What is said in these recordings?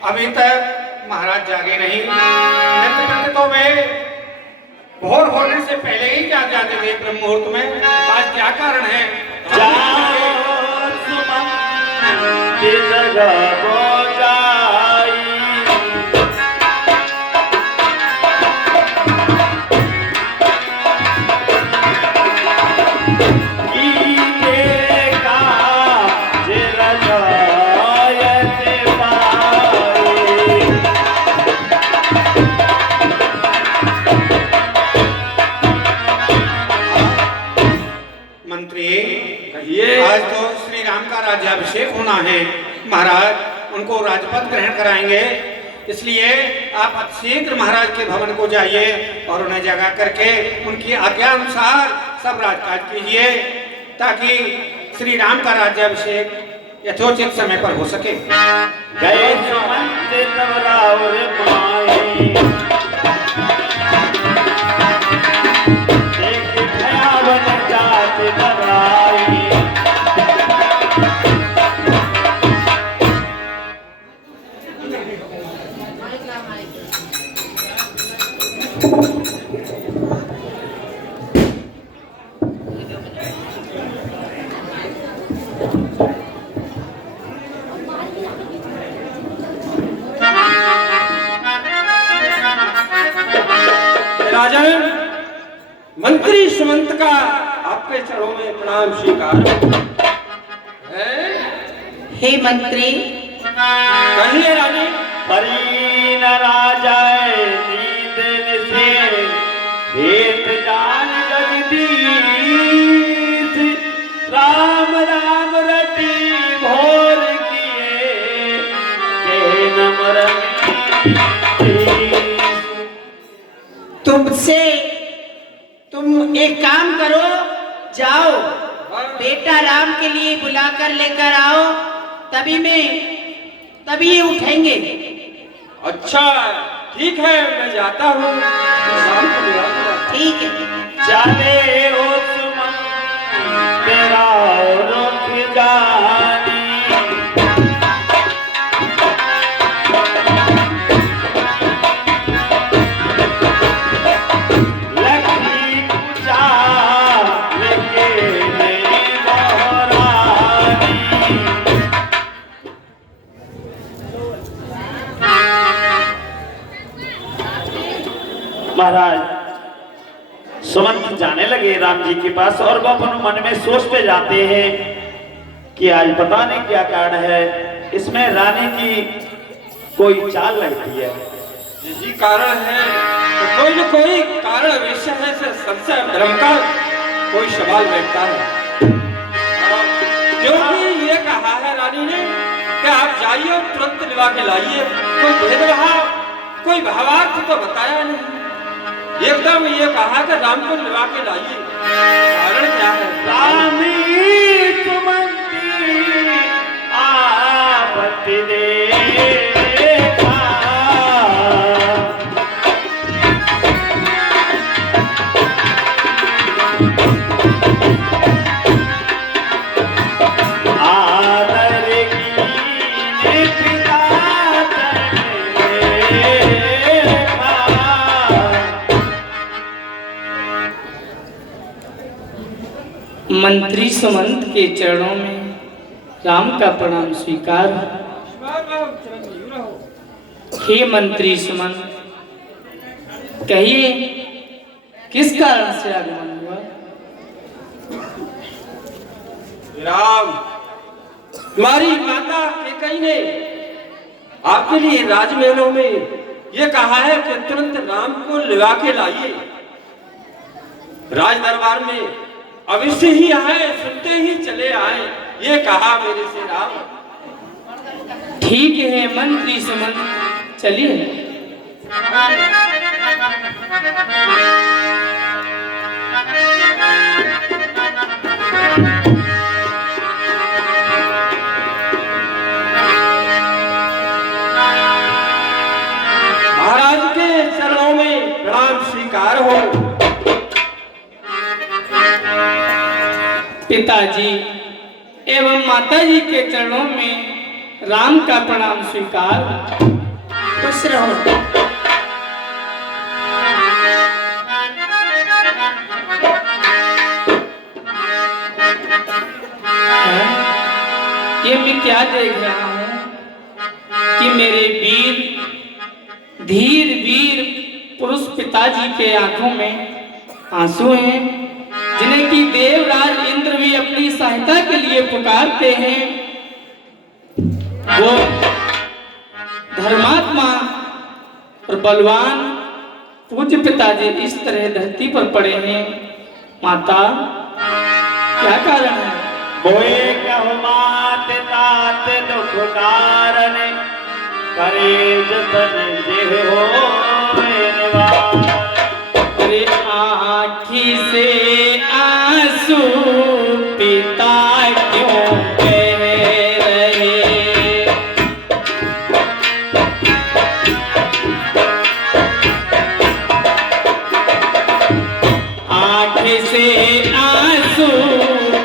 अभी तक महाराज जागे नहीं। नित्य तो वे भोर होने से पहले ही क्या जाते थे ब्रह्म मुहूर्त में। आज क्या कारण है? आज तो श्री राम का राज्याभिषेक होना है। महाराज उनको राजपद ग्रहण कराएंगे, इसलिए आप शीघ्र महाराज के भवन को जाइए और उन्हें जगा करके उनकी आज्ञा अनुसार सब राजकाज कीजिए, ताकि श्री राम का राज्याभिषेक यथोचित समय पर हो सके। गए राजन, मंत्री सुमंत का आपके चरणों में प्रणाम स्वीकार। हे मंत्री, कहिए रानी। परी न राजाए नींद से भेद जान जगदीश, राम राम रटी भोर किए के नमर तुम एक काम करो, जाओ बेटा राम के लिए बुलाकर लेकर आओ, तभी उठेंगे। अच्छा ठीक है, मैं जाता हूँ। ठीक है। चले ओ सुमन तेरा रुख जानी, महाराज सुमंत जाने लगे राम जी के पास और वो अपन मन में सोचते जाते हैं कि आज पता नहीं क्या कारण है, इसमें रानी की कोई चाल लगती है। यही कारण है तो कोई न कोई कारण अवश्य है, से संशय धर्म का कोई सवाल बैठता है। क्योंकि ये कहा है रानी ने कि आप जाइए और तुरंत लिवा के लाइए। कोई भेदभाव, कोई भावार्थ तो बताया नहीं, एकदम ये कहा कि राम को लिवा के लाइए। कारण क्या है? रामी सुमंती आपत्ति देखा, मंत्री सुमंत के चरणों में राम का प्रणाम स्वीकार। हे मंत्री सुमंत, कहिए किस कारण से आगमन हुआ? राम, हमारी माता कैकेयी ने आपके लिए राजमहलों में ये कहा है कि तुरंत राम को लिवा के लाइए। राज दरबार में अवश्य ही आए, सुनते ही चले आए, ये कहा मेरे से राम। ठीक है मंत्री सुमंत, चलिए। महाराज के चरणों में प्रणाम स्वीकार हो। पिताजी एवं माताजी के चरणों में राम का प्रणाम स्वीकार। खुश रहो। ये मैं क्या देख रहा हूँ कि मेरे वीर धीर वीर पुरुष पिताजी के आंखों में आंसू हैं, जिन्हें कि देवराज इंद्र भी अपनी सहायता के लिए पुकारते हैं। वो धर्मात्मा और बलवान पूज्य पिताजी इस तरह धरती पर पड़े हैं। माता, क्या कारण है? बोए कहु मात तात दुख कारण, करे जतन जे हो निवार। अरे आँखी से आंसू पिता क्यों बह रहे? आँखी से आंसू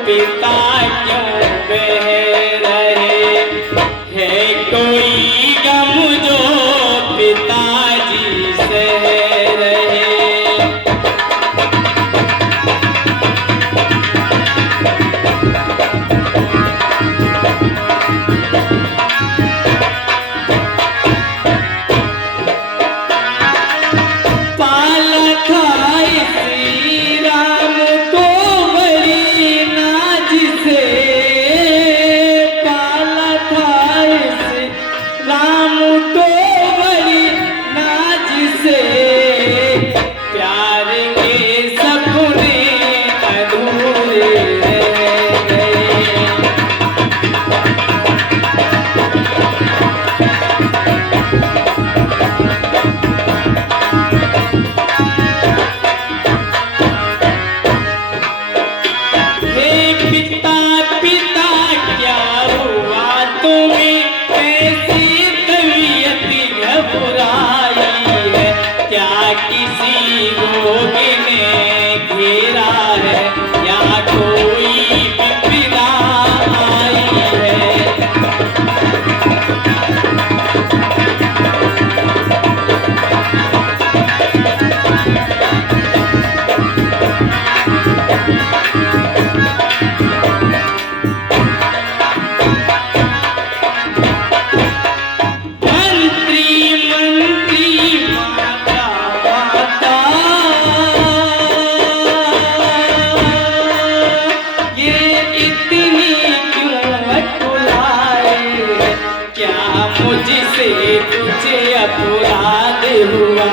पिता क्यों बह रहे? है कोई गम जो पिताजी सह रहे? पाला था श्री राम को बड़ी नाज से, पाला था श्री राम को बड़ी नाज से, प्यार के सपने अधूरे रह गए। हे पिता पिता क्या हुआ तुम्हें, ऐसी तबीयत घबराई है? क्या किसी रोग ने घेरा है, या कोई विपदा आई है? मंत्री मंत्री माता माता, ये इतनी क्यों अकुलाए? क्या मुझसे तुझे अपराध हुआ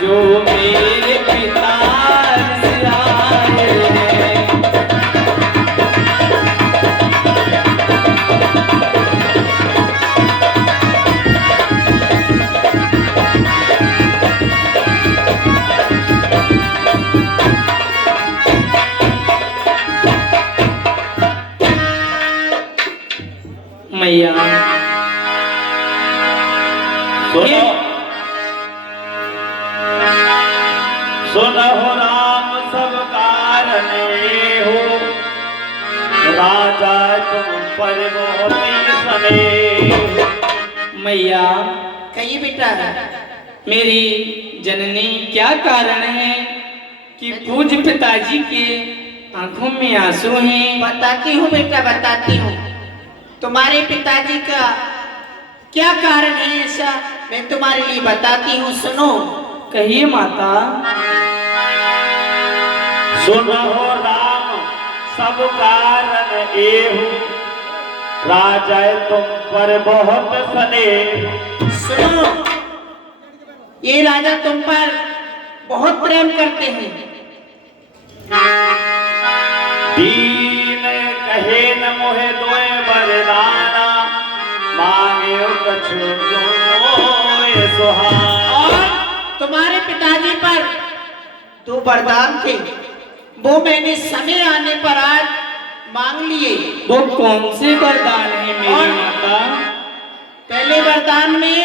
जो मेरे पिता से आए हैं? मैया, सुनो सुनहो राम सब कारण हो, राजा तुम पर बहुत स्नेह। मैया, कहिए बेटा। मेरी जननी क्या कारण है कि पूज्य पिताजी के आंखों में आंसू हैं? बताती हूँ बेटा, बताती हूँ। तुम्हारे पिताजी का क्या कारण है ऐसा, मैं तुम्हारे लिए बताती हूँ, सुनो। कहिए माता। सुनहो राम सब कारण एहु, राजा तुम पर बहुत स्नेह। सुनो, ये राजा तुम पर बहुत प्रेम करते हैं। दीन कहे न मोहे दोए वरदाना, मांगे कछु दोए सुहाना। और तुम्हारे पिताजी पर 2 वरदान थे, वो मैंने समय आने पर आज मांग लिए। वो कौन से वरदान है मेरी माता? पहले वरदान में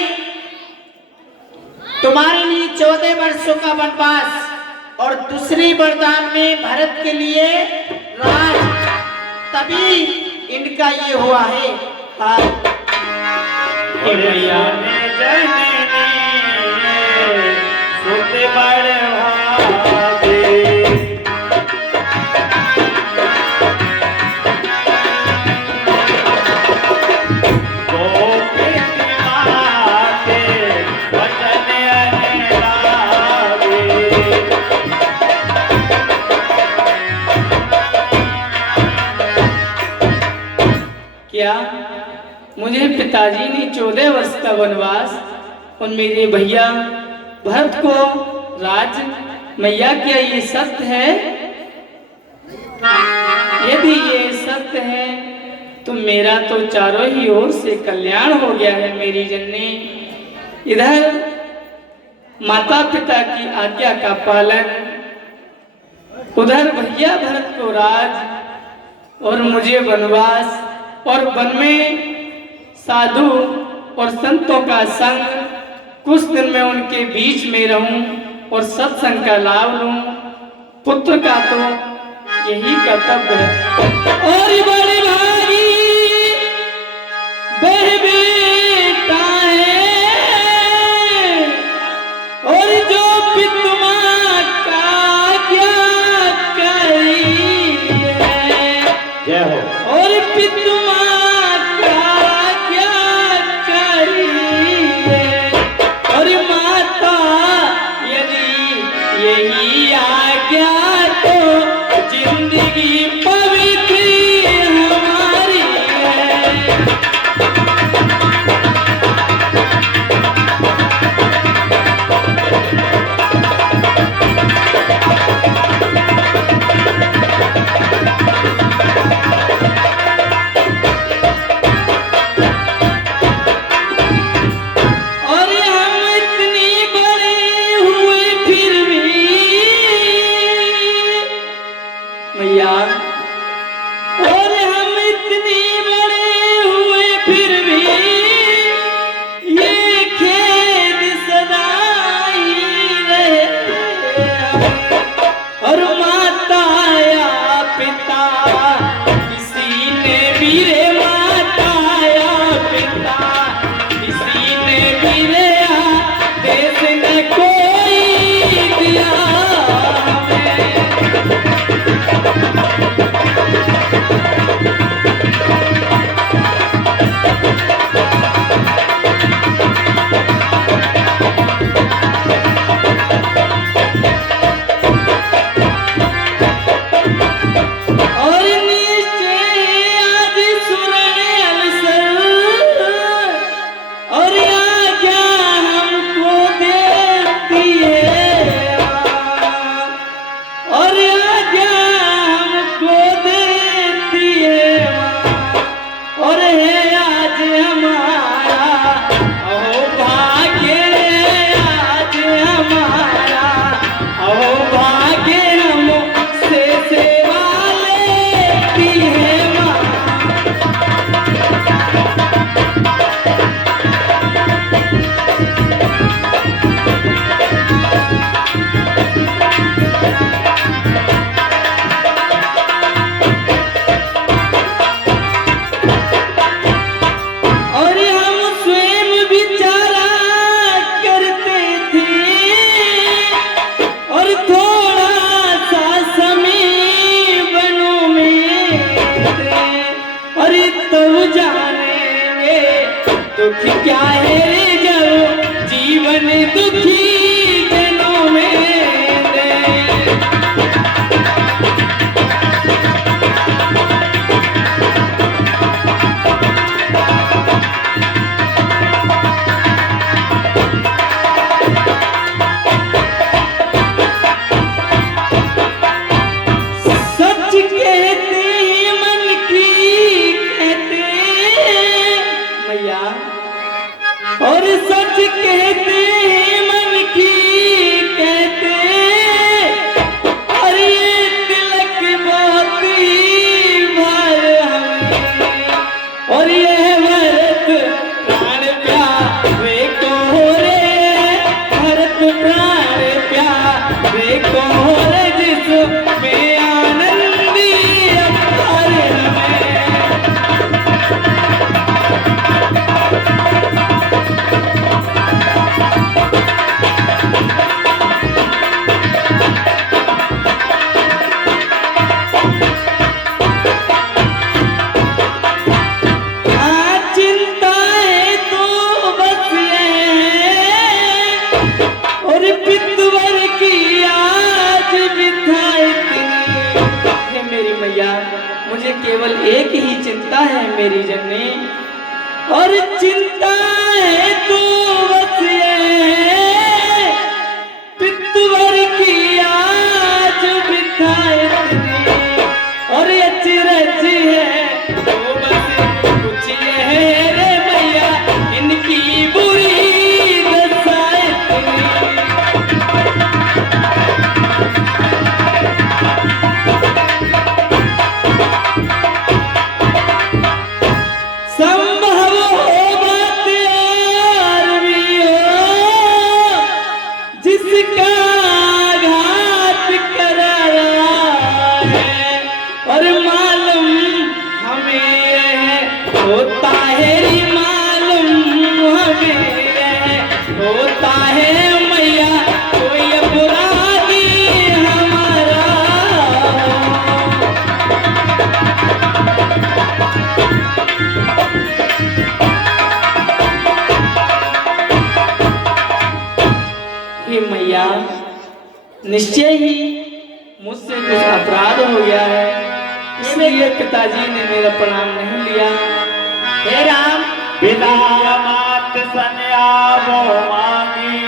तुम्हारे लिए 14 वर्षों का वनवास, और दूसरे वरदान में भरत के लिए राज। तभी इनका ये हुआ है। हाँ। हे मैया जननी सुत बड़ भागे क्या मुझे पिताजी ने 14 वर्ष का वनवास और मेरे भैया भरत को राज मैया, क्या ये सत्य है? यदि ये सत्य है तो मेरा तो चारों ही ओर से कल्याण हो गया है मेरी जननी। इधर माता पिता की आज्ञा का पालन, उधर भैया भरत को राज और मुझे वनवास, और वन में साधु और संतों का संग, कुछ दिन में उनके बीच में रहूं और सत्संग का लाभ लूं। पुत्र का तो यही कर्तव्य है। और बड़े भागी बेटा है, और जो पितुमा का क्या करी है, जय हो। और पितुमा का क्या करी है, और माता यदि यही आज्ञा तो जिंदगी पवित्र हमारी है। और हम इतनी बड़े हुए फिर भी मैया, और हम इतनी बड़े हुए फिर भी ये खेद सदाई रहे। और माता या पिता किसी ने भी रे, माता या पिता किसी ने भी रे देश ने कोई दिया हमें। और निश्चय आज सुरने अलसर, और आज्ञा हमको देती है, और आज्ञा हमको देती है, और है आज हमारा अहो भाग्य, आज हमारा अहो भाग्य, हमसे सेवा लेती है माँ। और हम स्वयं विचारा करते थे, और थोड़ा सा समय बनों में थे, और तब जानेंगे दुख क्या है रे, जब जीवन दुखी जनों में दे। सच कहते मन की कहते मैया, और सच कहते मन की कहते, और ये तिलक बहुत ही भर हमें, और यह भरत प्राण प्यारे को रे, भरत प्राण प्यारे को रे, जिसमें आनंदी अपार हमें। केवल एक ही चिंता है मेरी जननी, और चिंता है तो बस ये है, पितवर की आज बिठाए और अचरज है तो बस कुछ ये है रे मैया, इनकी बुरी दशाएं संभव हो बात और भी हो, जिसका घात करारा है, और मालूम हमें यह होता है रे, मालूम हमें यह होता है मैया, कोई अपराधी हमारा। हे मैया, निश्चय ही मुझसे कुछ अपराध हो गया है, इसलिए पिताजी ने मेरा प्रणाम नहीं लिया। हे राम, बिना मात सन्याबो मांगी,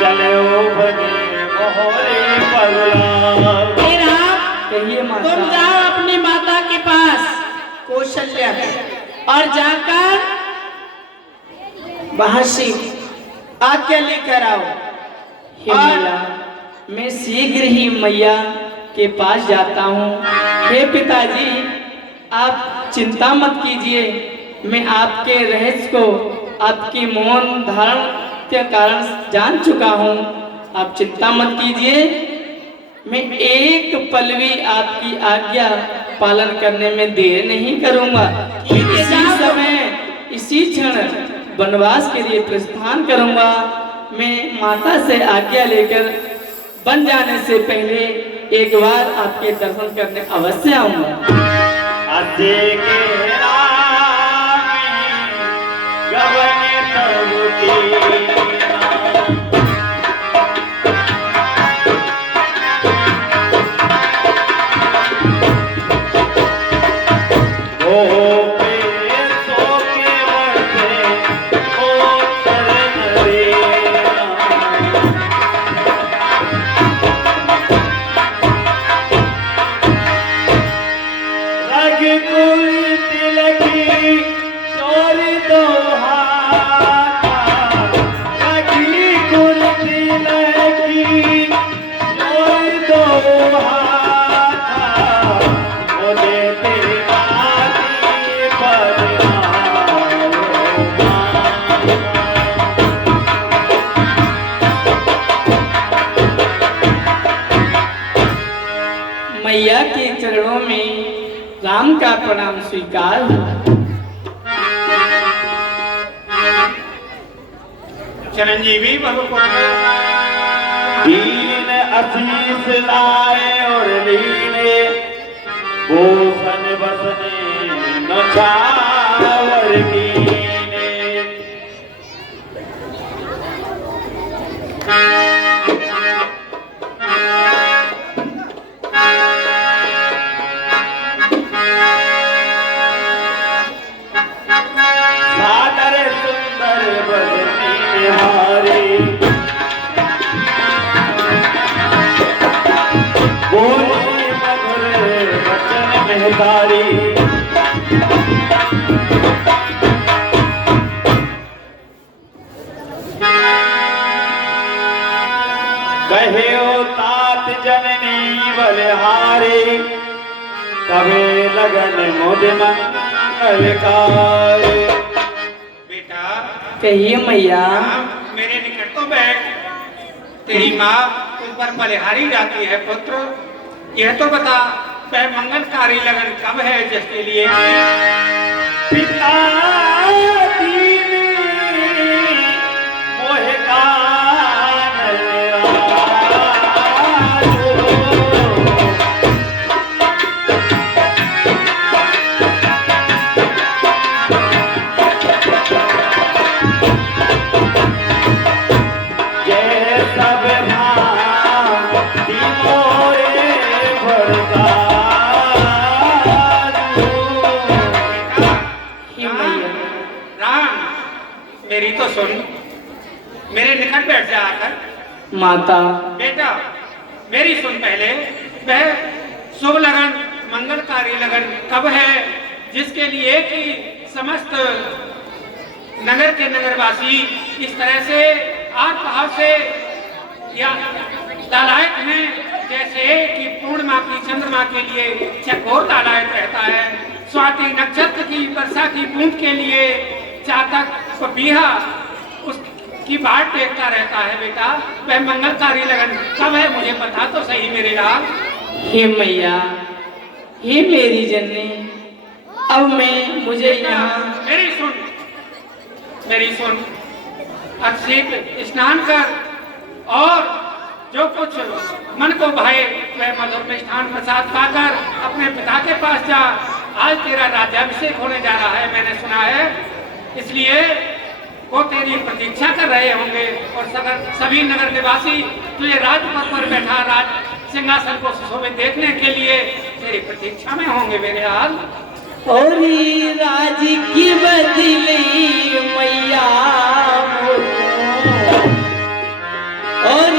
चले ओ भगे मोहरे पगला। हे राम, कहिए माता। तुम जाओ अपनी माता के पास कौशल्या के, और जाकर वहां से आज्ञा लेकर आओ। हे मैया, मैं शीघ्र ही मैया के पास जाता हूँ। हे पिताजी, आप चिंता मत कीजिए, मैं आपके रहस्य को आपकी मौन धारण के कारण जान चुका हूँ। आप चिंता मत कीजिए, मैं एक पल भी आपकी आज्ञा पालन करने में देर नहीं करूँगा। इसी समय इसी क्षण वनवास के लिए प्रस्थान करूँगा। मैं माता से आज्ञा लेकर बन जाने से पहले एक बार आपके दर्शन करने अवश्य आऊँगा। अते के राम गवन तब की मैया के चरणों में राम का प्रणाम स्वीकार। चिरंजीवी बहुपुत्र दीन आशीष लाए और लीने, भूषण बसने नछावर कीने। सादर सुंदर बदनी निहारी, बोली मधुर वचन महतारी। कहे ओ तात जननी बलिहारी, कभी लगन मुझ मंगलकारी। बेटा, कहिए मैया। मेरे निकट तो बैठ। तेरी माँ तुम पर बलिहारी जाती है पुत्र, यह तो बता वह मंगलकारी लगन कब है जिसके लिए? पिता दीन मोह गान जय सब भांति मोरे भरता सुन, मेरे निकट बैठ जा आकर। माता, बेटा मेरी सुन पहले, वह शुभ लगन मंगलकारी लगन कब है जिसके लिए कि समस्त नगर के नगरवासी इस तरह से आग भाव से या लालायत हैं, जैसे कि पूर्णिमा की चंद्रमा के लिए चकोर लालायत रहता है, स्वाति नक्षत्र की वर्षा की बूंद के लिए चातक पपीहा उसकी बाट देखता रहता है। बेटा वह मंगलकारी लगन कब है मुझे बता तो सही मेरे लाल। हे मैया, हे मेरी जननी, अब मैं मुझे यहाँ मेरी सुन, अक्षित स्नान कर और जो कुछ मन को भाए वह मधुर मिष्ठान प्रसाद पाकर अपने पिता के पास जा। आज तेरा राज्याभिषेक होने जा रहा है मैंने सुना है, इसलिए वो तेरी प्रतीक्षा कर रहे होंगे और सभी नगर निवासी तुझे राजपथ पर बैठा राज सिंहासन को सुशोभित देखने के लिए तेरी प्रतीक्षा में होंगे मेरे हाल। और राज की बदली मैया, और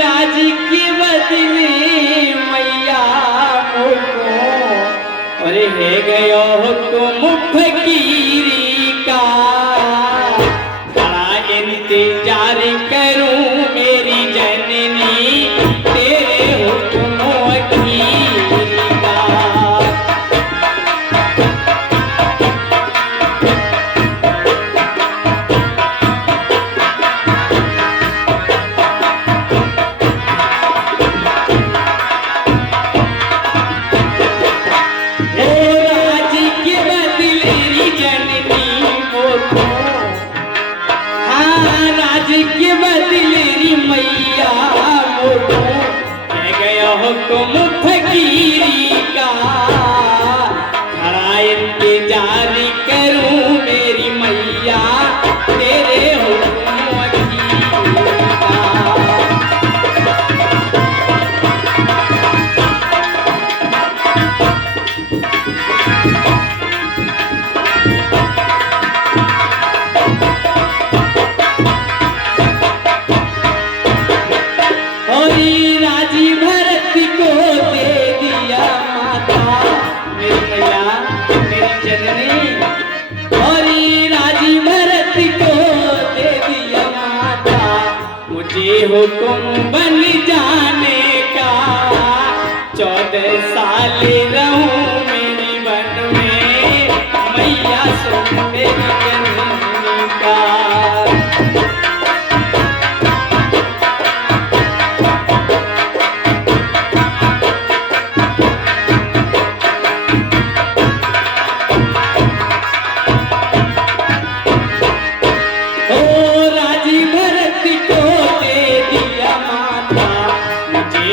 राज की बदली मैया मुझको, अरे है गयो तुम फकीरी का, बड़ा इंतजार करूं मेरी जननी तेरे हुक्मों की का। तुम फकीरी का, खड़ा इंतजार करूं मेरी मैया तेरे हुक्मों की का। हुक्म बन जाने का, 14 साल रहूं मेरी वन में मैया सुन मेरी जननी का।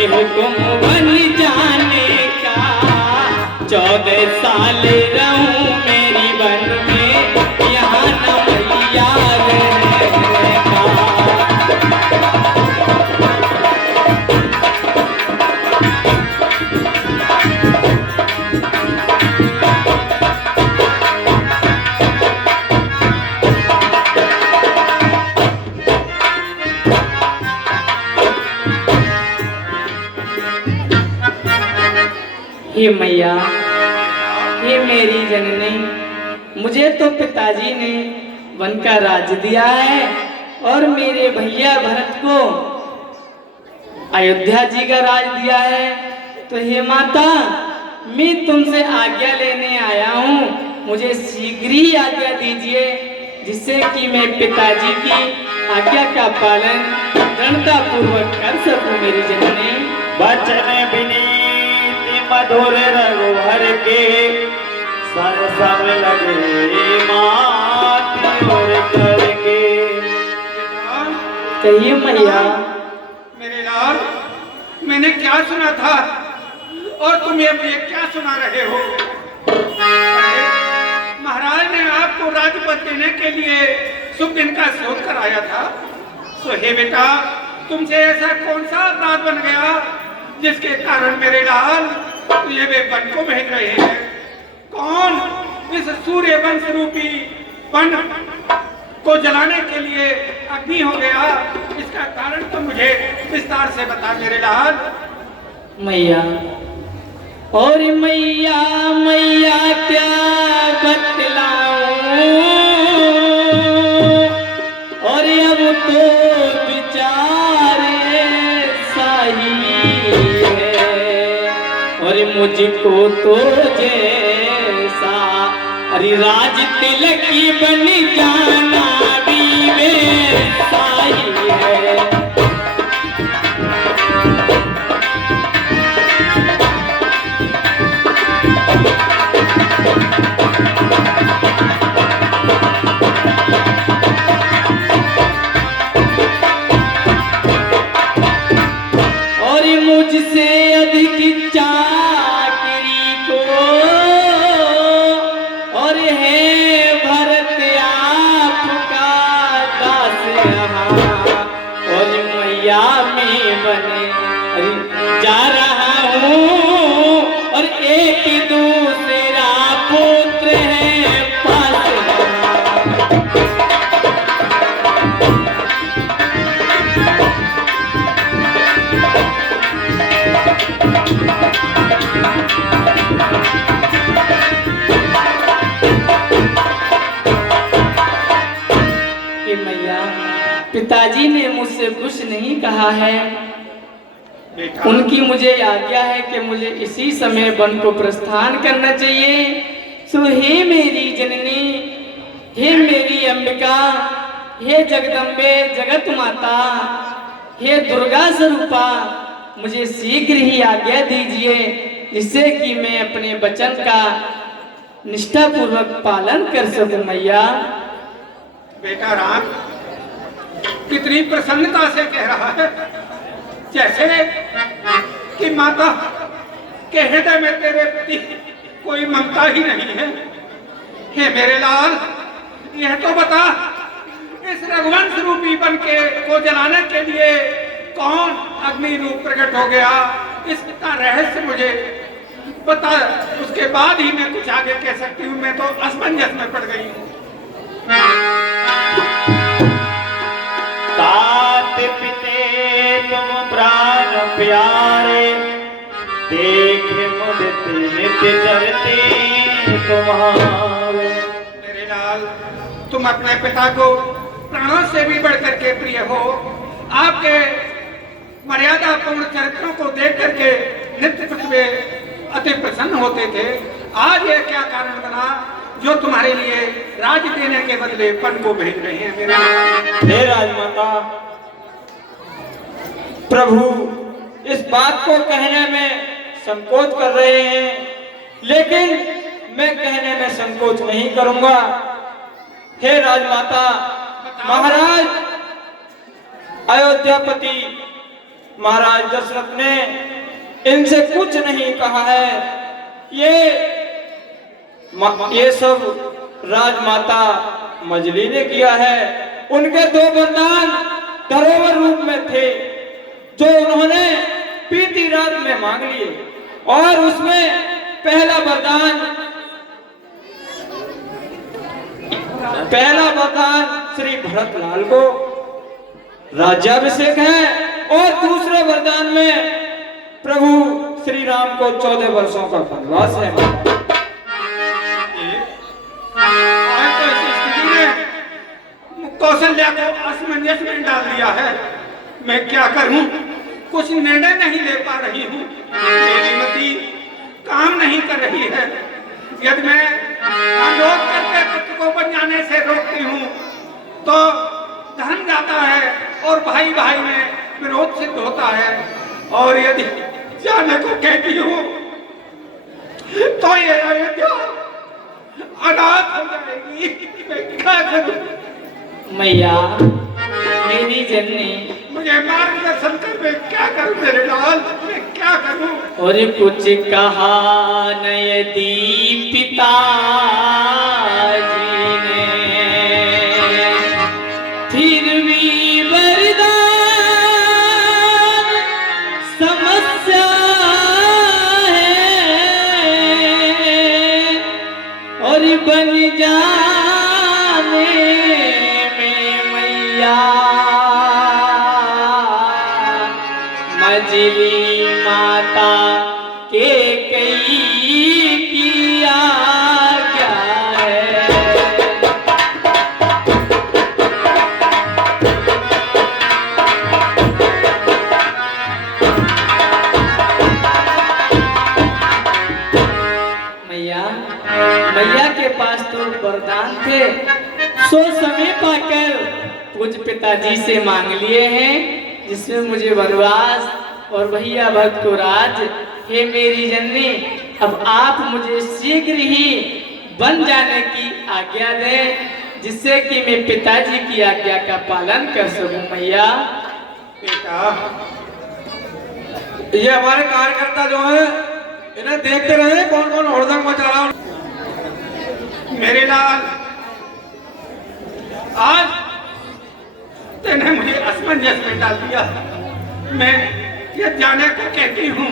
हुक्म बन जाने का, 14 साल रहूं मेरी वन में यहाँ न मैया रहने का। हे मैया, हे मेरी जननी, मुझे तो पिताजी ने वन का राज दिया है और मेरे भैया भरत को अयोध्या जी का राज दिया है। तो हे माता, मैं तुमसे आज्ञा लेने आया हूँ, मुझे शीघ्र ही आज्ञा दीजिए जिससे कि मैं पिताजी की आज्ञा का पालन दृढ़ता पूर्वक कर सकूं मेरी जननी। बचन विनीत मधुर रघुवर के, सरसम लगे मात और करके। कहिए मैया। मेरे लाल, मैंने क्या सुना था और तुम ये क्या सुना रहे हो? महाराज ने आपको राजपद देने के लिए शुभ दिन का शोध कराया था। सो हे बेटा, तुमसे ऐसा कौन सा अपराध बन गया जिसके कारण मेरे लाल ये वे वन को भेज रहे हैं? कौन इस सूर्य वंश रूपी वन को जलाने के लिए अग्नि हो गया, इसका कारण तो मुझे विस्तार से बता मेरे लाल। मैया और मैया मैया क्या बतलाऊं, और अब तो बेचारे साही है, और मुझको तो जैसा अरे राज तिलक बन जाना भी वैसा ही है। और मुझसे अधिक चाकरी को और है भरत आपका दास रहा, और मैया में बने जा रहा हूँ, और एक दूसरा पुत्र है पास रहा। कि मैया पिताजी ने मुझसे कुछ नहीं कहा है, बेटा उनकी मुझे आज्ञा है कि मुझे इसी समय वन को प्रस्थान करना चाहिए। सो हे मेरी जननी, हे मेरी अंबिका, हे जगदम्बे जगत माता, हे दुर्गा स्वरूपा, मुझे शीघ्र ही आज्ञा दीजिए, जिससे कि मैं अपने वचन का निष्ठापूर्वक पालन कर सकूं। मैया बेटा राम कितनी प्रसन्नता से कह रहा है, जैसे कि माता के हृदय में तेरे प्रति कोई ममता ही नहीं है। हे मेरे लाल, यह तो बता, इस रघुवंश रूपी वन के को जलाने के लिए कौन अग्नि रूप प्रकट हो गया, इसका रहस्य मुझे बता, उसके बाद ही मैं कुछ आगे कह सकती हूँ। मैं तो असमंजस में पड़ गई हूँ। तात पिते तुम प्राण प्यारे, देखे मुदित नित्य जरते तुम्हारे। मेरे लाल, तुम अपने पिता को प्राणों से भी बढ़कर के प्रिय हो। आपके मर्यादा पूर्ण चरित्रों को देख करके नित्य पृथ्वी अति प्रसन्न होते थे। आज यह क्या कारण बना जो तुम्हारे लिए राज देने के बदले पन को भेज रहे हैं? मेरे लाल, हे राजमाता, प्रभु इस बात को कहने में संकोच कर रहे हैं, लेकिन मैं कहने में संकोच नहीं करूंगा। हे राजमाता, महाराज अयोध्यापति महाराज दशरथ ने इनसे कुछ नहीं कहा है। ये सब राजमाता मजली ने किया है। उनके दो वरदान धरोहर रूप में थे, जो उन्होंने बीती रात में मांग लिए, और उसमें पहला वरदान श्री भरतलाल को राज्याभिषेक है, और दूसरे वरदान में प्रभु श्री राम को 14 वर्षों का वनवास है। आज तो इस स्थिति में कौशल्या को असमंजस में डाल दिया है। मैं क्या करूं, कुछ निर्णय नहीं ले पा रही हूं। मेरी मति काम नहीं कर रही है। यदि मैं अनुरोध करके पुत्र को बन जाने से रोकती हूं तो धन जाता है और भाई भाई में विरोध सिद्ध होता है, और यदि जाने को कहती हूँ तो ये अयोध्या अनाथ हो जाएगी। मैं क्या करूं? मैया मेरी जननी, मुझे मार्गदर्शन कर, मैं क्या करूं मेरे लाल, मैं क्या करूं? और कुछ कहा न यदि पिताजी ने, फिर भी वरदान समस्या है, और बन जाने काजली माता के कई की आज्ञा है। मैया मैया के पास तो वरदान थे, सो समय पाकर पूज पिताजी से मांग लिए हैं, जिसमें मुझे वनवास और भैया भक्त को राज। हे मेरी जननी, अब आप मुझे शीघ्र ही बन जाने की आज्ञा दें, जिससे कि मैं पिताजी की आज्ञा का पालन कर सकूं। मैया बेटा, ये हमारे कार्यकर्ता जो है, इन्हें देखते रहे कौन कौन हुड़दंग मचा रहा। मेरे लाल, आज तेने मुझे असमंजस में डाल दिया। मैं ये जाने को कहती हूँ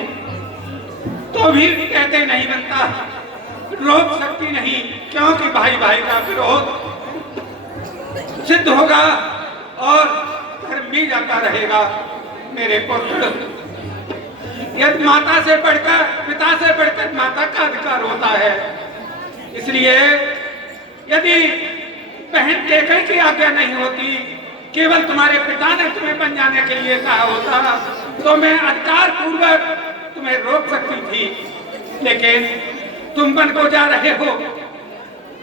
तो भी कहते नहीं बनता, रोक सकती नहीं, क्योंकि भाई भाई का विरोध सिद्ध होगा और धर्म भी जाता रहेगा। मेरे पुत्र, यदि माता से बढ़कर, पिता से बढ़कर माता का अधिकार होता है, इसलिए यदि बहन केकई की आज्ञा नहीं होती, केवल तुम्हारे पिता ने तुम्हें बन जाने के लिए कहा होता, तो मैं अधिकार पूर्वक तुम्हें रोक सकती थी। लेकिन तुम बन को जा रहे हो,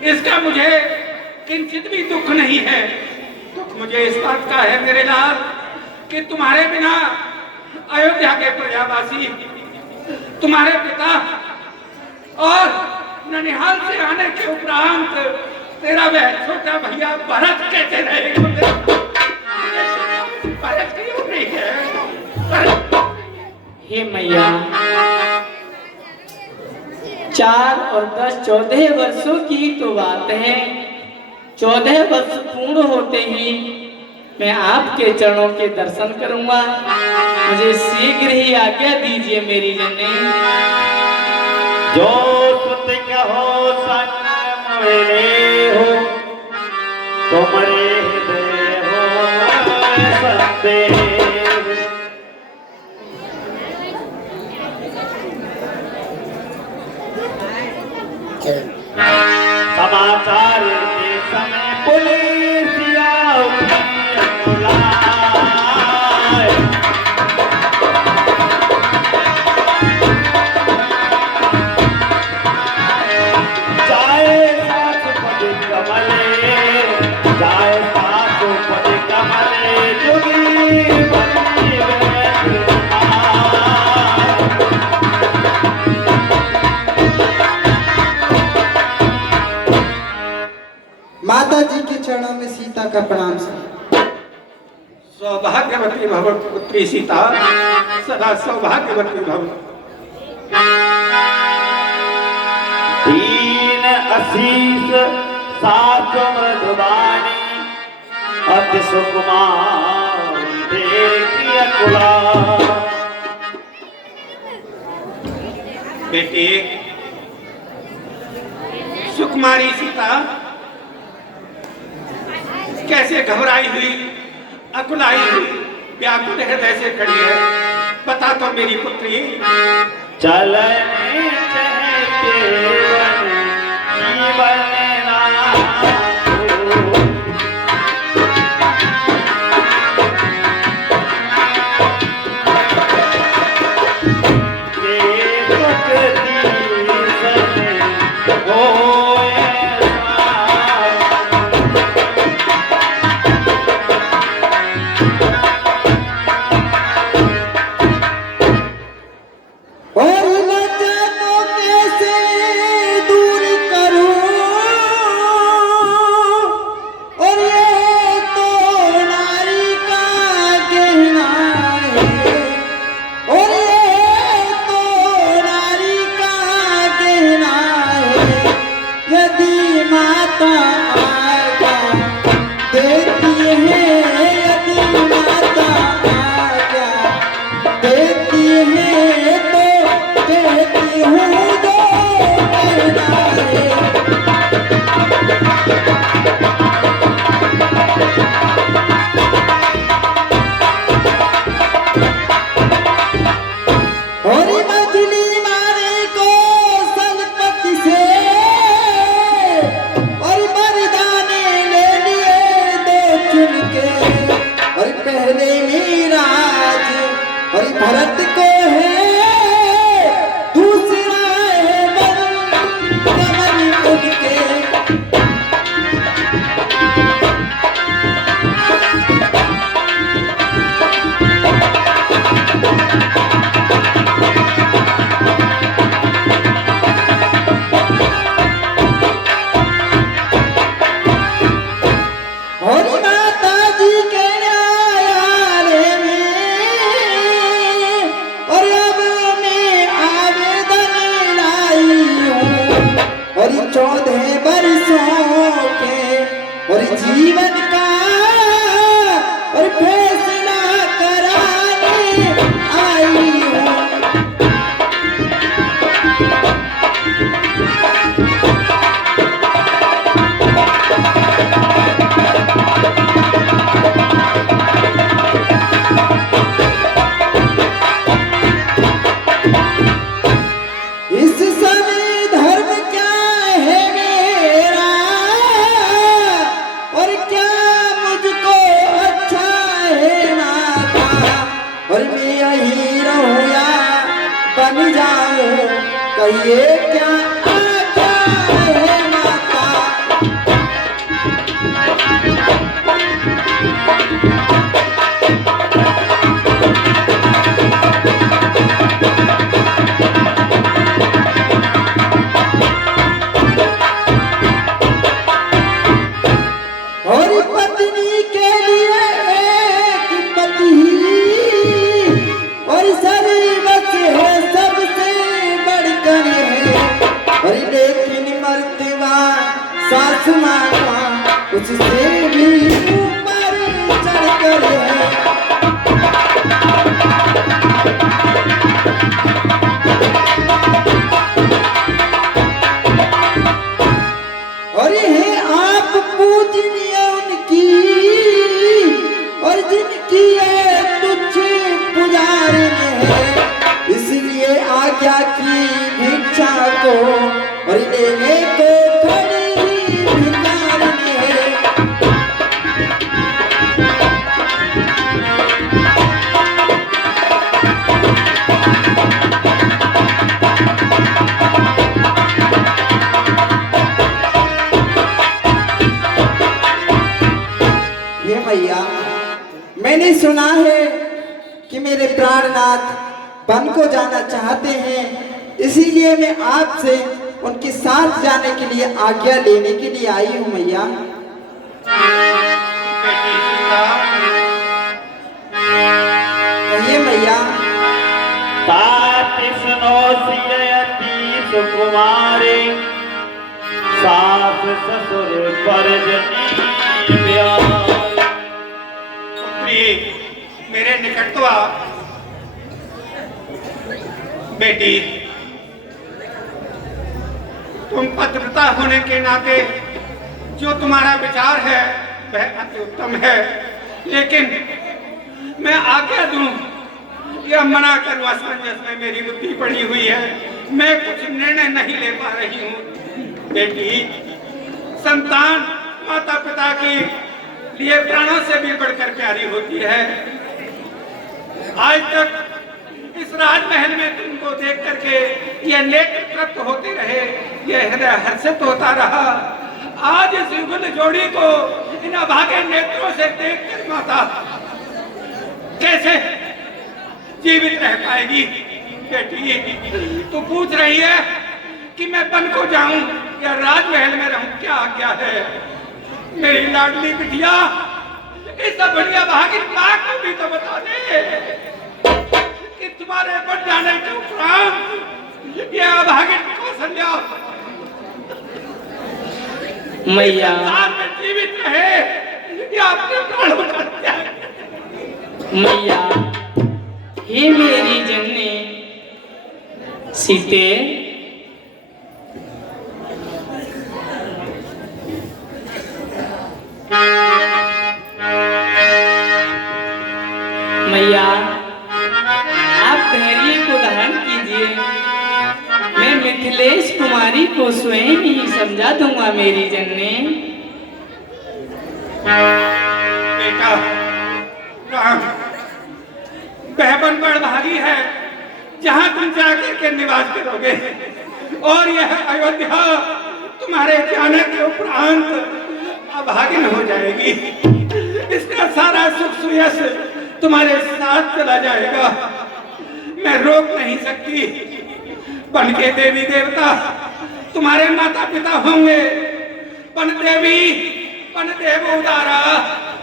इसका मुझे किंचित भी दुख नहीं है। दुख मुझे इस बात का है मेरे लाल कि तुम्हारे बिना अयोध्या के प्रजावासी, तुम्हारे पिता और ननिहाल से आने के उपरांत तेरा वह छोटा भैया भरत कैसे रहेगा? भरत क्यों नहीं है? हे मैया, 4 और 10 14 वर्षों की तो बात है। 14 वर्ष पूर्ण होते ही मैं आपके चरणों के दर्शन करूंगा। मुझे शीघ्र ही आज्ञा दीजिए मेरी जननी। जो सुत कहो संग मेरे हो, तुम्हारे हृदय हो संदेह। समाचार के समय पुलिसिया बुलाए, जाए साथ पद कमले, जाए साथ पद कमले, जोगी बनी बैठ माता जी के चरणों में सीता का प्रणाम सर। सौभाग्यवती भव पुत्री सीता, सदा सौभाग्यवती भव। दीन असीस साच मधुबानी, अति सुकुमार देखिए कुला। बेटी सुकुमारी सीता कैसे घबराई हुई, अकुलाई हुई, व्याकुल हृदय से खड़ी है? बता तो मेरी पुत्री। चलने चहके वन जीवन माता आज्ञा देती है, यदि बन जाऊं, कहिए क्या आज्ञा है माता। और पत्नी के लिए एक पति और शरीरत है सबसे बढ़कर है। और लेकिन मर्तबा सासु माँ का उससे भी ऊपर चढ़कर है। और है आप पूजनीय उनकी और जिनकी ये तुच्छ पुजारी है, इसलिए आज्ञा की भिक्षा को और लेने को खड़ी भिखारी है। हे मैया, मैंने सुना है कि मेरे प्राणनाथ वन को जाना चाहते हैं, इसीलिए मैं आपसे उनके साथ जाने के लिए आज्ञा लेने के लिए आई हूँ मैया। बेटी सीता, कहिए मैया। तात सुनो सियति सुकुमारी, सास ससुर परजनी ब्याह। पुत्री मेरे निकट तो आ। बेटी तुम पतिव्रता होने के नाते जो तुम्हारा विचार है वह अति उत्तम है, लेकिन मैं आज्ञा दूं या मना करूं, असमंजस में मेरी बुद्धि पड़ी हुई है, मैं कुछ निर्णय नहीं ले पा रही हूं। बेटी संतान माता पिता के लिए प्राणों से भी बढ़कर प्यारी होती है। आज तक इस राजमहल में तुमको देख करके यह नेत्र तृप्त होते रहे, यह हृदय हर्षित होता रहा। आज इस युगल जोड़ी को इन अभागे नेत्रों से देखकर माता कैसे जीवित रह पाएगी। बेटी तू पूछ रही है कि मैं वन को जाऊं या राजमहल में रहूं, क्या आज्ञा है? मेरी लाडली बिटिया, इस बढ़िया भागी माँ को भी तो बता दे कि तुम्हारे बन जाने के उपरांत यह अभागिन कौशल्या मैया संसार में जीवित रहे या अपने प्राण बचा जाए। मैया, हे मेरी जननी सीते, मैया आप धैर्य को धारण कीजिए, मैं मिथिलेश कुमारी को स्वयं ही समझा दूंगा मेरी जननी। बेटा राम, वह वन बड़ भागी है जहां तुम जाकर के निवास करोगे, और यह अयोध्या तुम्हारे जाने के उपरांत अभागिन हो जाएगी। इसका सारा सुख सुयश तुम्हारे साथ चला जाएगा, मैं रोक नहीं सकती। वन के देवी देवता तुम्हारे माता पिता होंगे, वन देवी वन देव उदारा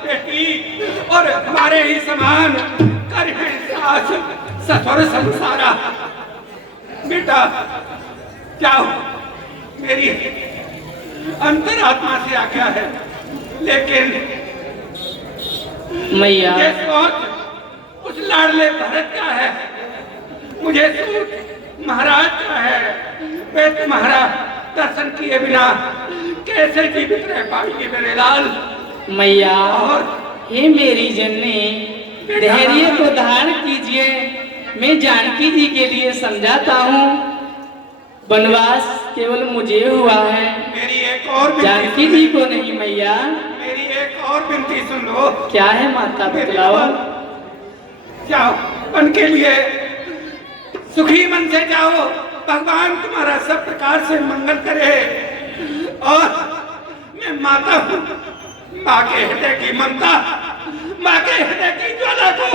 बेटी, और हमारे ही समान कर है सास ससुर संसारा। बेटा जाओ, मेरी अंतरात्मा से आज्ञा है, लेकिन मैया ये सोच उस लाडले भरत का है, मुझे सोच महाराज का है। वे तुम्हारा दर्शन किए बिना कैसे जीवित रह पाएंगे मेरे लाल। मैया, और हे मेरी जननी धैर्य को धारण कीजिए, मैं जानकी जी के लिए समझाता हूँ। वनवास केवल मुझे हुआ है, मेरी एक और विनती जानकी जी को नहीं। मैया मेरी एक और विनती सुन लो। क्या है माता बतलाओ। जाओ, वन के लिए सुखी मन से जाओ, भगवान तुम्हारा सब प्रकार से मंगल करे। और मैं माता हूँ, माँ के हृदय की ममता, माँ के हृदय की ज्वाला को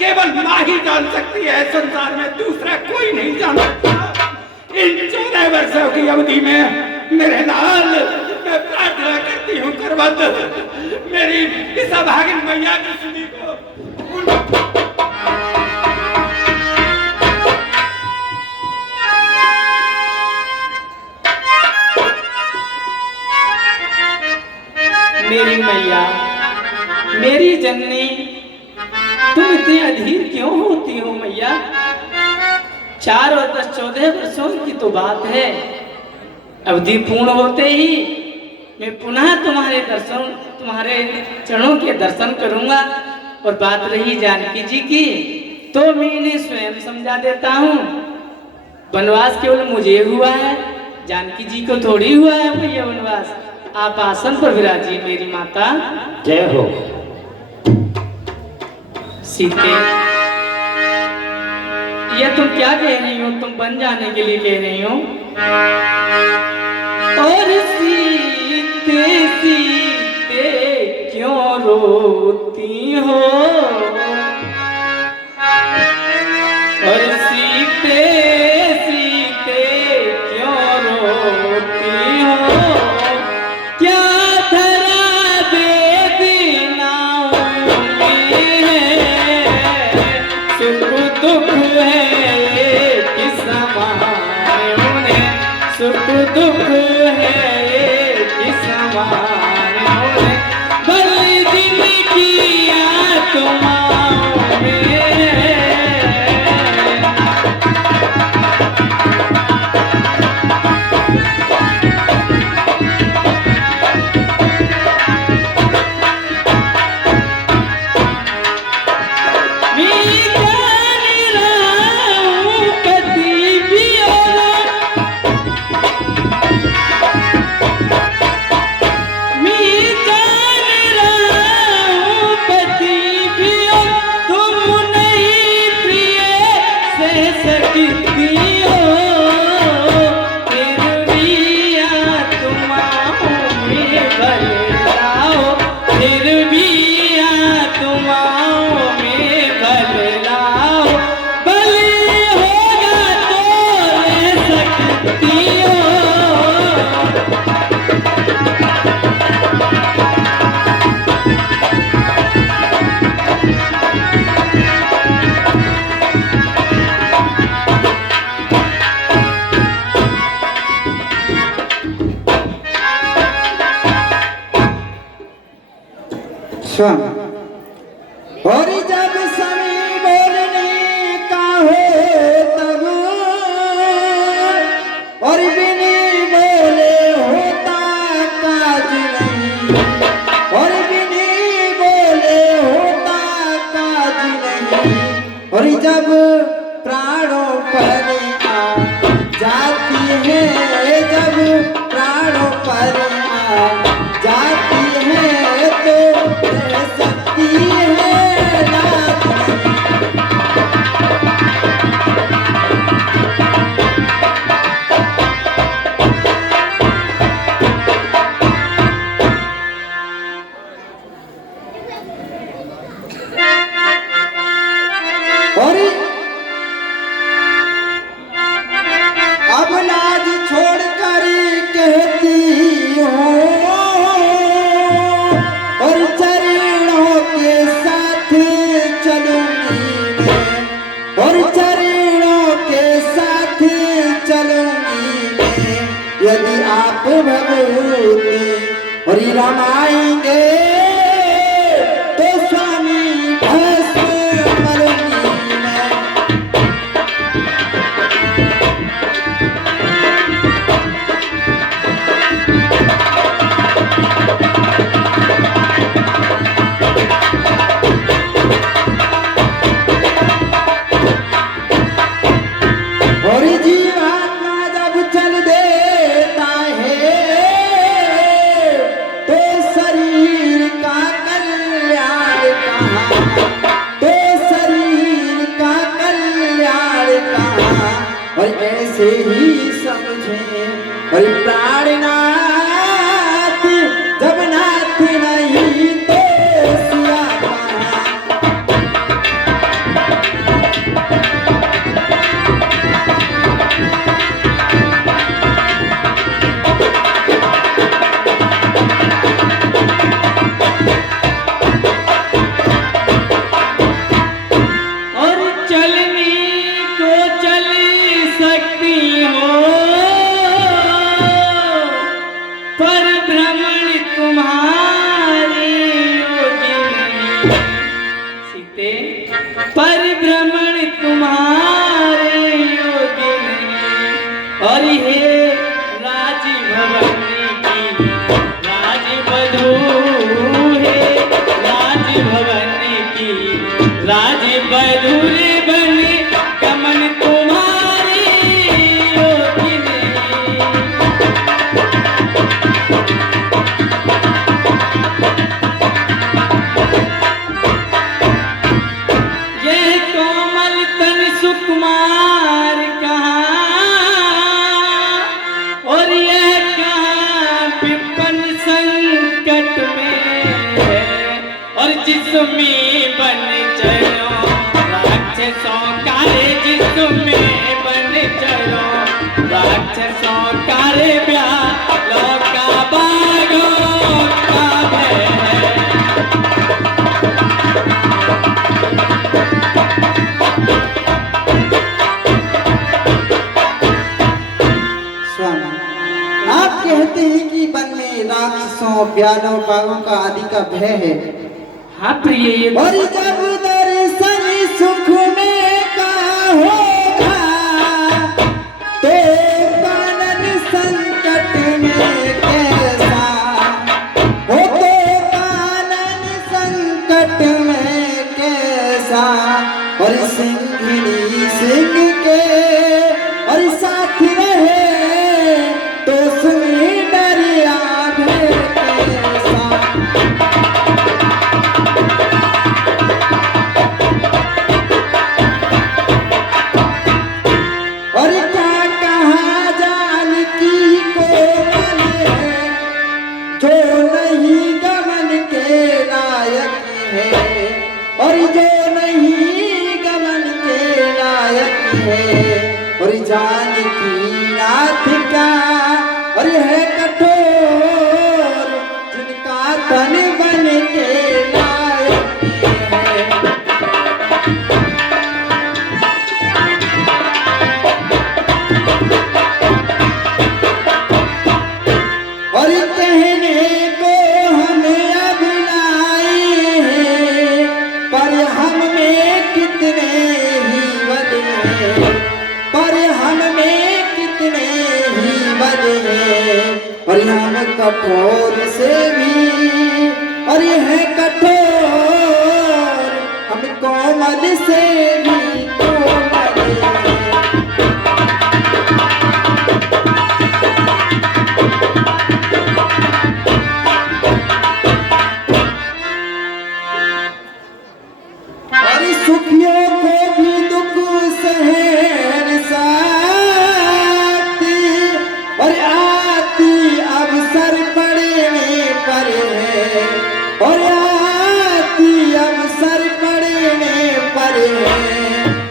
केवल माँ ही जान सकती है, संसार में दूसरा कोई नहीं जान सकता। इन 14 वर्षों की अवधि में मेरे लाल, मैं प्रार्थना करती हूँ करवत, मेरी इस अभागिन मैया की सुनी को मेरी मैया, मेरी जननी, तुम इतनी अधीर क्यों होती हो मैया? 4 और 10 14 वर्षों की तो बात है। अवधि पूर्ण होते ही मैं पुनः तुम्हारे चरणों के दर्शन करूंगा। और बात रही जानकी जी की, तो मैं इन्हें स्वयं समझा देता हूँ। वनवास केवल मुझे हुआ है, जानकी जी को थोड़ी हुआ है भैया वनवास। आप आसन पर विराजिए मेरी माता। जय हो। सीते, ये तुम क्या कह रही हो? तुम बन जाने के लिए कह रही हो? और सीते सीते क्यों रोती हो? और सीते सीते क्यों रोती हो? क्या धरा बेदीनाओं में है, सुख दुख है किस समान उन्हें, सुख दुख है किस समान उन्हें, भली जिंदगी आत्माओं में है। और जब सभी बोलने का हो तब, और बिनी बोले होता काज नहीं, और बिनी बोले होता काज नहीं। और जब प्राणों पर आ जाती है, जब प्राणों पर आ जाती है, तो रह सकती है रात नहीं। और अब लाज छोड़कर कहती हूँ, और चरणों के साथ चलूंगी मैं, और चरणों के साथ चलूंगी मैं। यदि आप भगवती और रमाएंगे, तो स्वामी भस्म मरूंगी मैं। ते परिभ्रमण तुम्हारे योग्य नहीं। और हे राजभवन की राजवधू है, राजभवन की राजवधू रे बने कमन तुम्हारे योग्य नहीं। यह कोमल तन सुकुमार कहाँ, और यह कहाँ विपन संकट में है। और जिसमें बन चलो राक्षसों का रे, जिसमें बन चलो राक्षसों का रे ब्याह लौका बागों का भय है। स्वामी, आप कहते हैं कि वन में राक्षसों ब्यालों बाघों का आदि का भय है, हाँ प्रिय, ये और जब दर्शन सुख में का होगा तो कानन संकट में कैसा हो, तो कानन संकट में कैसा। और सिंघनी सिंह के और साथ रहे तो सुनी डरिया भय कैसा। और क्या कहा जानकी को मन है, जो नहीं गमन के लायक है, और जो नहीं गमन के लायक है। और जानकी नाथ का और है कठोर, जिनका तन बन के लायक है। और कहने को हमें अब लाए हैं, पर हम में कितने ही बल हैं, पर हम में कितने ही बल हैं। और हम कठोर से भी और यह कठोर, हम कोमल से भी कोमल हैं। और सुखियों को भी दुख सहन सकती, और आती अवसर पड़ने पर है, और आती अवसर पड़ने पर है।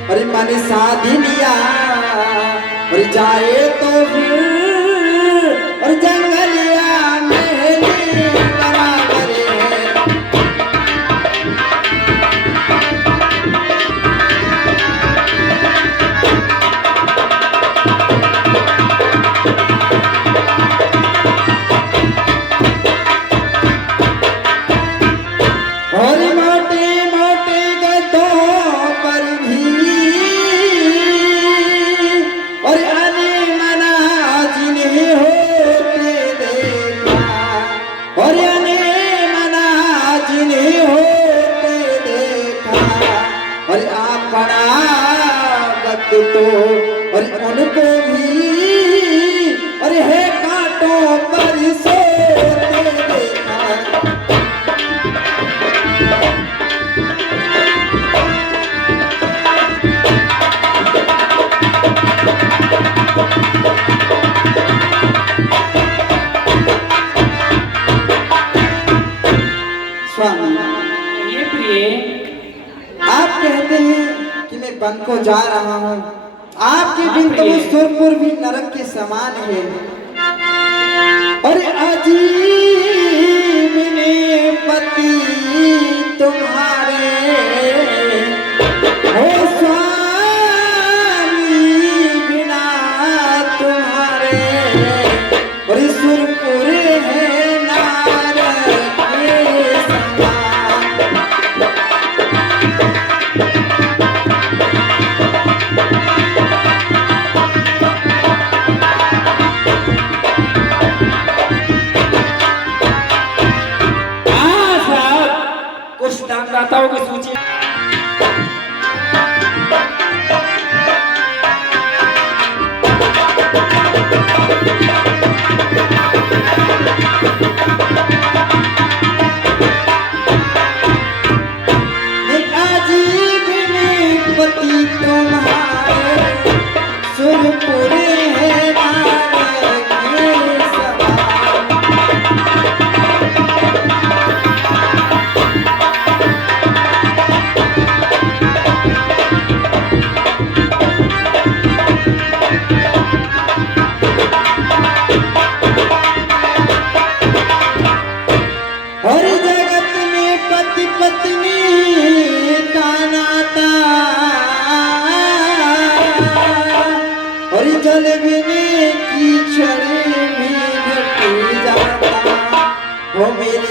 और मन साध लिया और जाए तो फिर और जंगलिया महल बराबर है। और मोटे मोटे गधों पर भी और अनमना जिन्हें होते देखा, और अनमना जिन्हें होते देखा। और आप बड़ा वक्त तो और उनको भी और है कांटों पर सोते देखा। स्वामी, ये प्रिय, आप कहते हैं कि मैं वन को जा रहा हूँ, आपके बिन तो वो सुरपुर भी नरक के समान है। और अजीब ने पति तुम्हारे हो स्वामी, बिना तुम्हारे और सुरपुर है नारक के समान।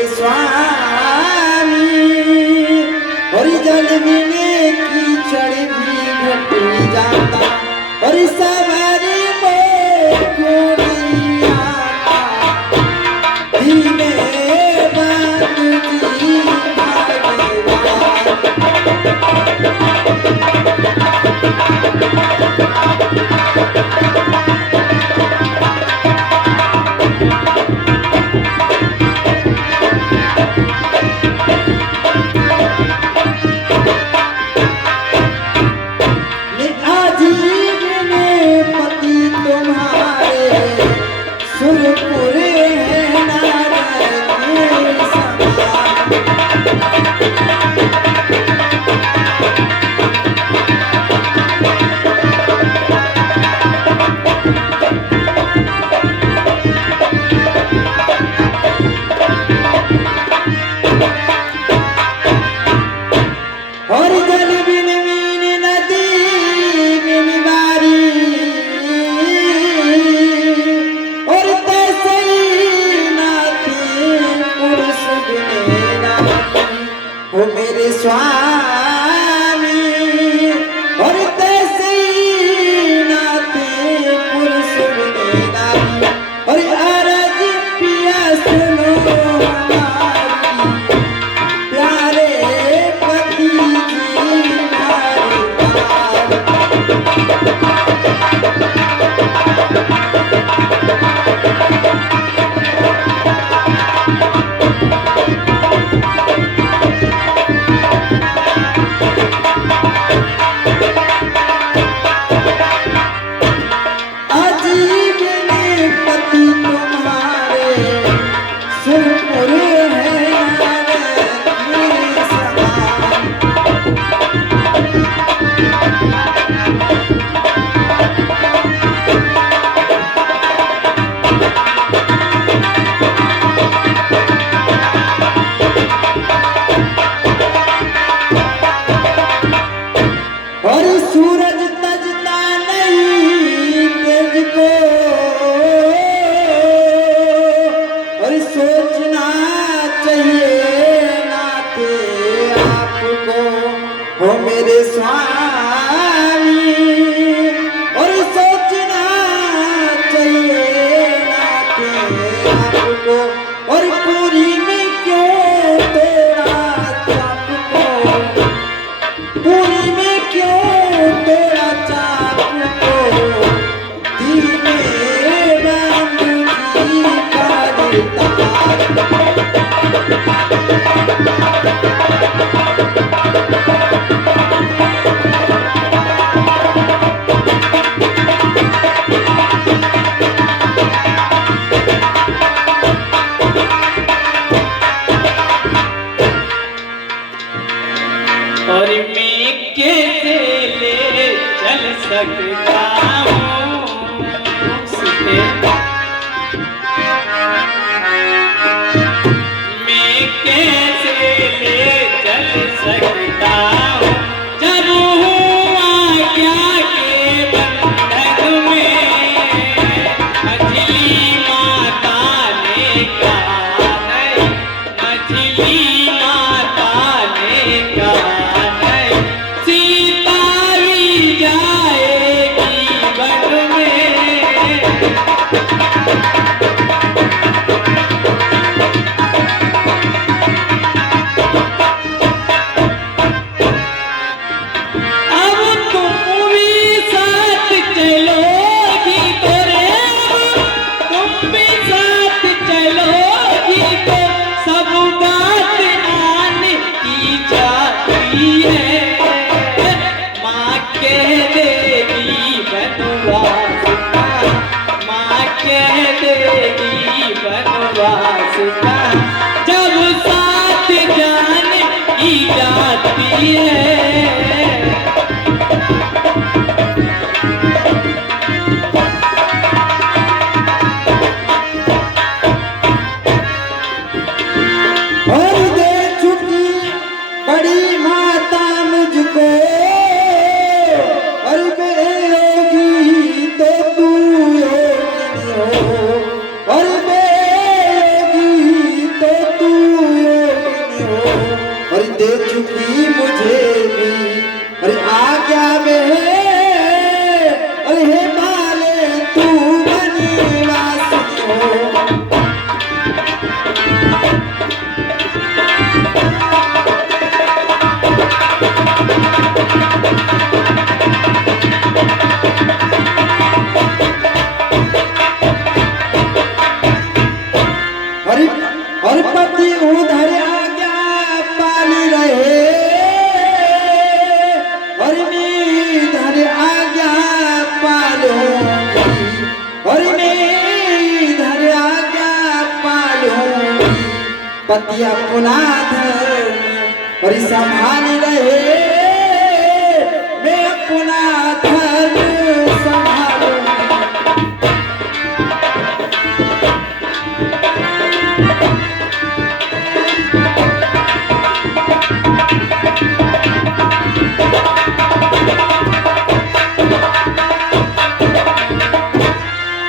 स्वामी। और जल बिने कीचड़ भी घट जाता और सवारी को नहीं आता। धीमे बात जी सुरपुर है नारद के समान। और जल बिन मीन नदी बिन बारी और तैसे नाथी पुरुष बिने नारी हो मेरे स्वामी। और तैसे नाथी पुरुष बिने नारी और अरज पिया सुनो हमारी प्यारे पति जी हमारे पार। अजीब ने पति तुम्हारे सुरपुर है नारद के समान। और सूरज तजता नहीं तेज को और सोचना चाहिए नाते आपको हो मेरे स्वामी। और सोचना चाहिए नाते आपको और पूरी में क्यों तोड़ा आपको। पूरी में क्यों तोड़ा चाप को। धीमे राम जी का तार। और मैं कैसे ले चल सकता हूँ उससे। मैं कैसे ले चल सकता हूँ जब हुआ क्या के बंधन में। मछली माता ने कहा नहीं, मछली माता ने कहा नहीं, सीता भी जाएगी वन में। पति अपना धर्म और संभाल रहे, मैं अपना धर्म संभालूं।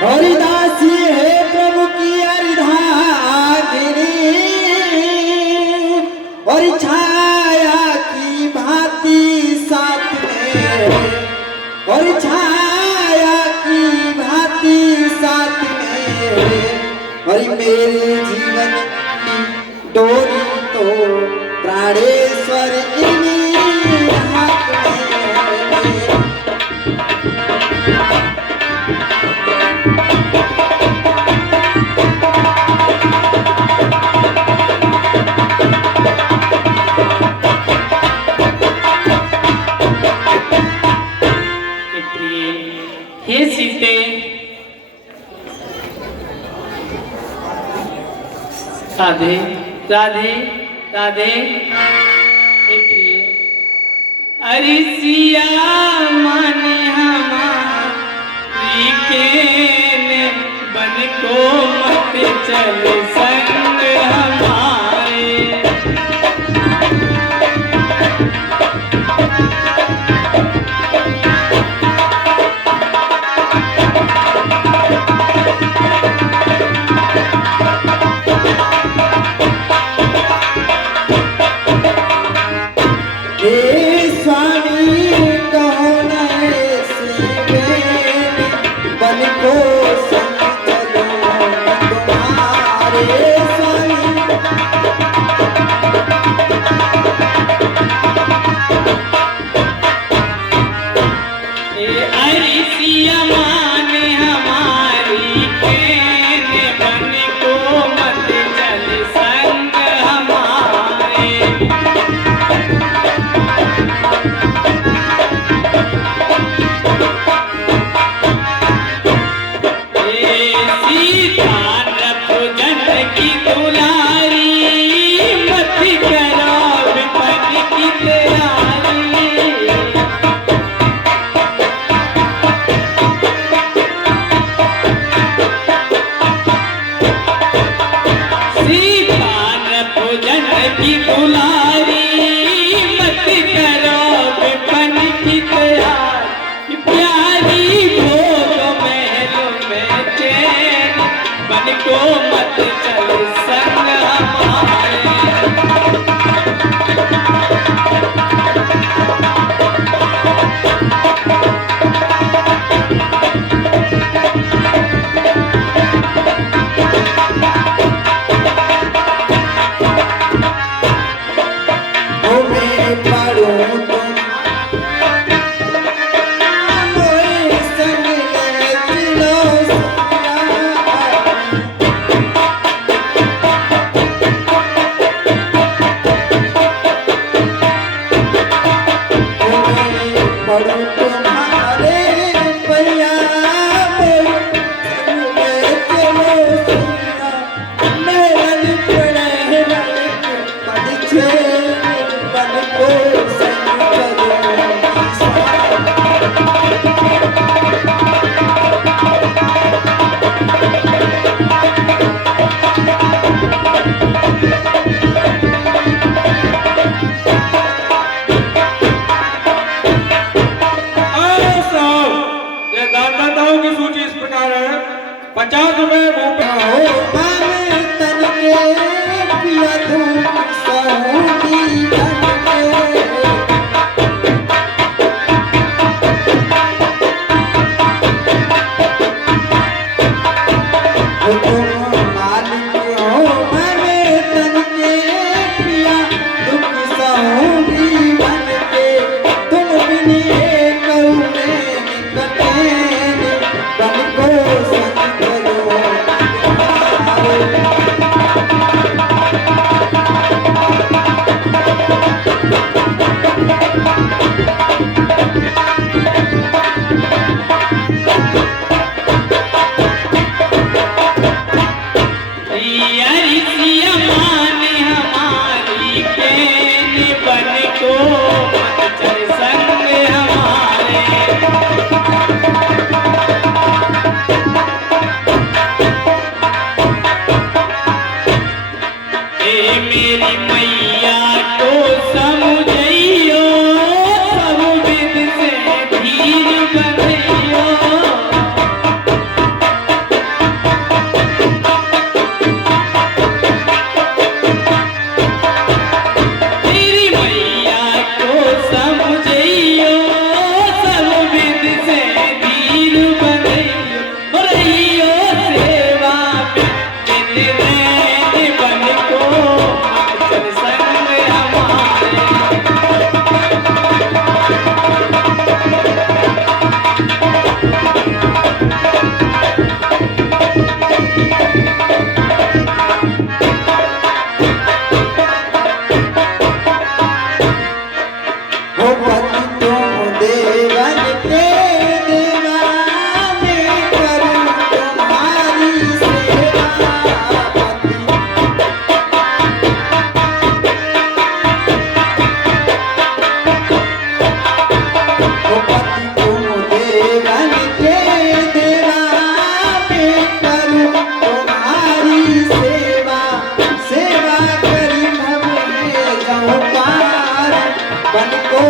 हरिदासी है प्रभु की अर्धांगिनी और छाया की भांति साथ में, और छाया की भांति साथ में, और मेरे जीवन की डोरी तो प्राणेश्वर इन्हीं हाथ में। हे सीते, राधे राधे राधे। हे प्रिय, अरे सिया माने हमारी के बन को मत चल संग हमारे। बन को संग चलो तुम्हारे।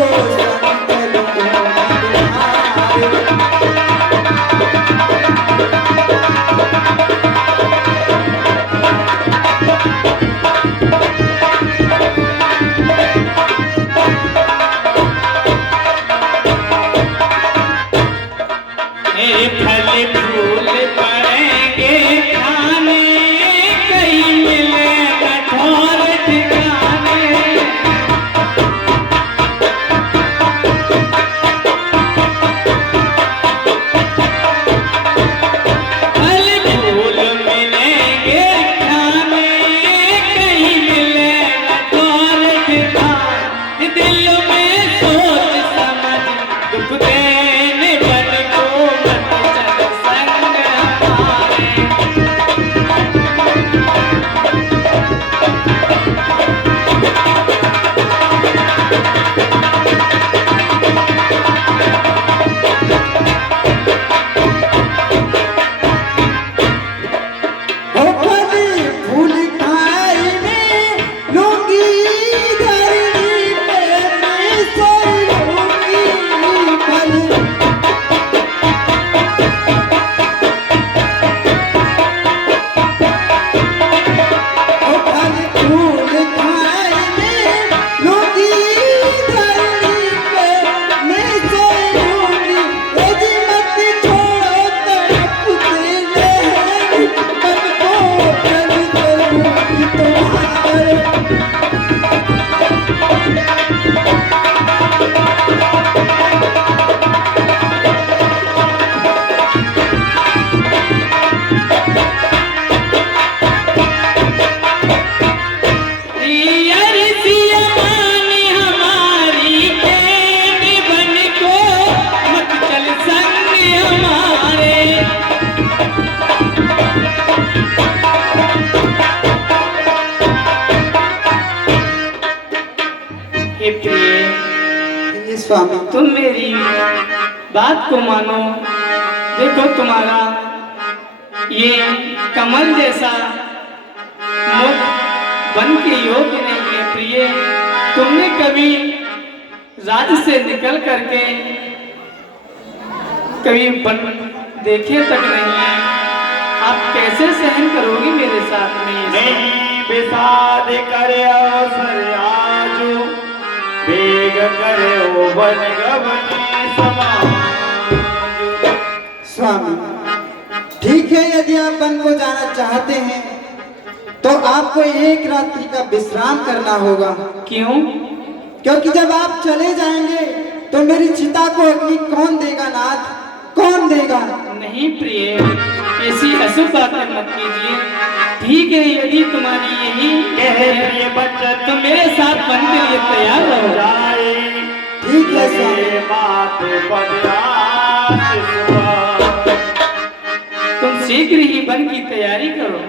संग चलूं तुम्हारे। फल फूल पड़ेंगे खाने, कहीं मिले कठोर ठिकाने। फल फूल मिलेंगे खाने, कहीं मिले कठोर ठिकाने। दिल में सोच समझ दुख देने बन को मत चल संग हमारे। ओ फल फूल खाई में लूंगी धरनी पे मैं सोई लूंगी फल। ओ फल फूल खाई में लूंगी धरनी पे मैं सोई लूंगी। ए जी मत छोड़ो तड़पते रहूं, मन को चल चलूं तुम्हारे। अरसिया मानी हमारी प्रेमी बन को मत चल संग हमारे। हे प्रिय, ये स्वामी तुम मेरी बात को मानो। देखो तुम्हारा ये कमल जैसा मुख बन के योग्य नहीं है प्रिय। तुमने कभी राज्य से निकल करके कभी बन देखे तक नहीं है। आप कैसे सहन करोगी मेरे साथ में ये सब? नहीं विषाद करे अवसर आजू, बेग करे ओ बन गबनी समाजू। स्वामी ठीक है, यदि आप वन को जाना चाहते हैं तो आपको एक रात्रि का विश्राम करना होगा। क्यों? क्योंकि जब आप चले जाएंगे तो मेरी चिता को अग्नि कौन देगा नाथ, कौन देगा? नहीं प्रिय, ऐसी अशुभ बातें मत कीजिए। ठीक है, यदि तुम्हारी यही है ये बच्चन तो मेरे साथ वन के लिए तैयार रहो। जाए ठीक है स्वामी। मात बदराश सुबह। तुम शीघ्र ही वन की तैयारी करो।